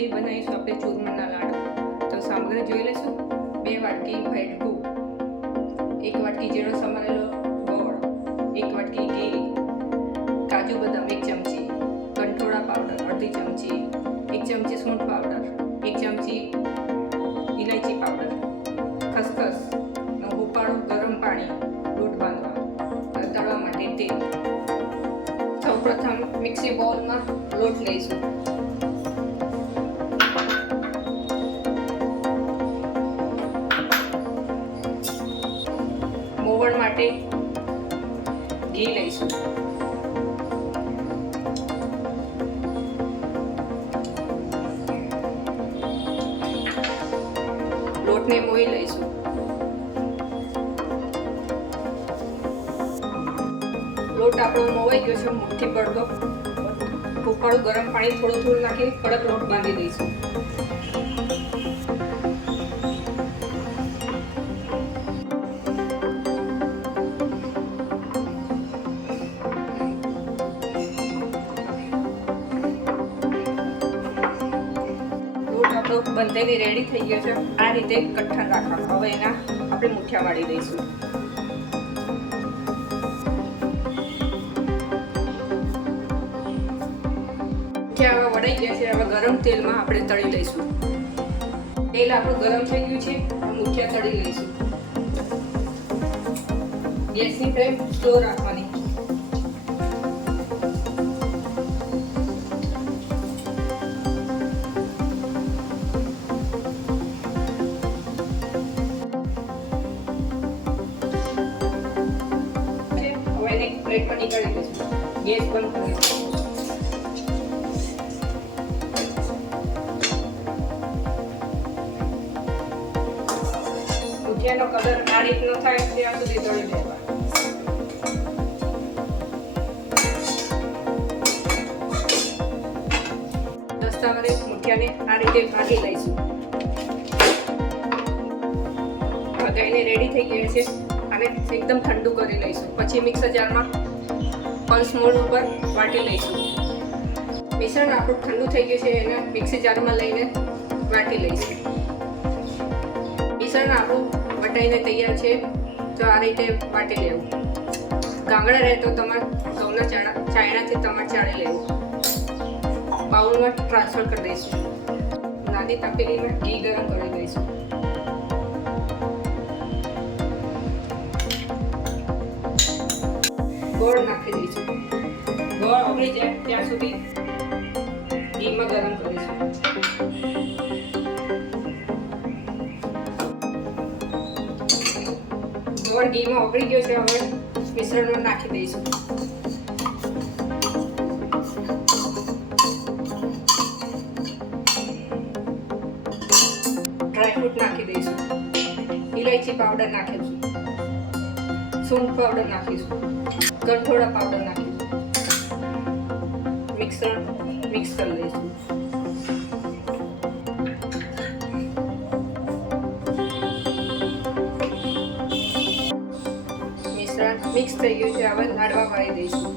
આજે બનાવીશું આપણે ચૂરમાના લાડુ. તો સામગ્રી જોઈ લઈશું. 2 વાટકી વ્હાઈટ ગોળ, 1 વાટકી જીરો સમારેલો ગોળ, 1 વાટકી ઘી, કાજુ બદામ 1 ચમચી, કંઠોળા પાવડર અડધી ચમચી, 1 ચમચી સૂંઠ પાવડર, 1 ચમચી ઇલાયચી પાવડર, ખસખસ, ઉકાળું ગરમ પાણી, લોટ બાંધવા, તળવા માટે તેલ. સૌપ્રથમ મિક્સી બાઉલમાં લોટ લઈશું. મોવણ માટે ઘી લઈશું. લોટને મોઈ લઈશું. લોટ આપણો મોવાઈ ગયો છે મુઠ્ઠી પડતો. ઉકાળું ગરમ પાણી થોડું થોડું નાખી કડક લોટ બાંધી દઈશું. બંધાઈને રેડી થઈ ગયો છે. આ રીતે કઠણ રાખવાનું. હવે એના આપણે મુઠિયા વાળી દઈશું. મુઠિયા હવે વળાઈ ગયા છે. હવે ગરમ તેલમાં આપણે તળી લઈશું. તેલ આપણું ગરમ થઈ ગયું છે. મુઠિયા તળી લઈશું. ગેસની ફ્લેમ સ્લો રાખવાની. પ્લેટ પર નીકાળી દઈશું. ગેસ બંધ કરીશું. મુઠિયાનો કલર આ રીતનો થાય ત્યાં સુધી તળી લેવા. દસ્તાવાળી મુઠિયાને આ રીતે ભાગી લઈશું. ભાગાઈને રેડી થઈ ગયા છે. અને એકદમ ઠંડુ કરી લઈશું. પછી મિક્સર જારમાં પલ્સ મોડ ઉપર વાટી લઈશું. મિશ્રણ આપણું ઠંડુ થઈ ગયું છે. એને મિક્સર જારમાં લઈને વાટી લઈશું. મિશ્રણ આપણું વટાઈને તૈયાર છે. તો આ રીતે વાટી લેવું. ગાંગડા રહે તો તમારે ઘઉંના ચાયણાથી તમારે ચાળી લેવું. બાઉલમાં ટ્રાન્સફર કરી દઈશું. નાની તપેલીમાં ઘી ગરમ કરી દઈશું. ગોળ નાખી દઈશું. ગોળ ઓગળી જાય ત્યાં સુધી ઘીમાં ગરમ કરીશું. ગોળ ઘીમાં ઓગળી ગયો છે. હવે મિશ્રણમાં નાખી દઈશું. ડ્રાયફ્રૂટ નાખી દઈશું. ઇલાયચી પાવડર નાખીશું. સૂંઠ પાવડર નાખીશું. કંઠોળા પાવડર નાખીશું. મિક્સ કરી લઈશું. મિશ્રણ મિક્સ થઈ ગયું છે. હવે લાડવા વાળી દઈશું.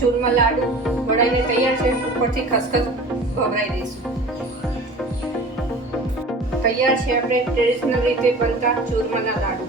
ચૂરમા લાડુ વળાઈને તૈયાર છે. ઉપરથી ખસખસ ભભરાઈ દઈશું. તૈયાર છે આપણે ટ્રેડિશનલ રીતે બનતા ચૂરમાના લાડુ.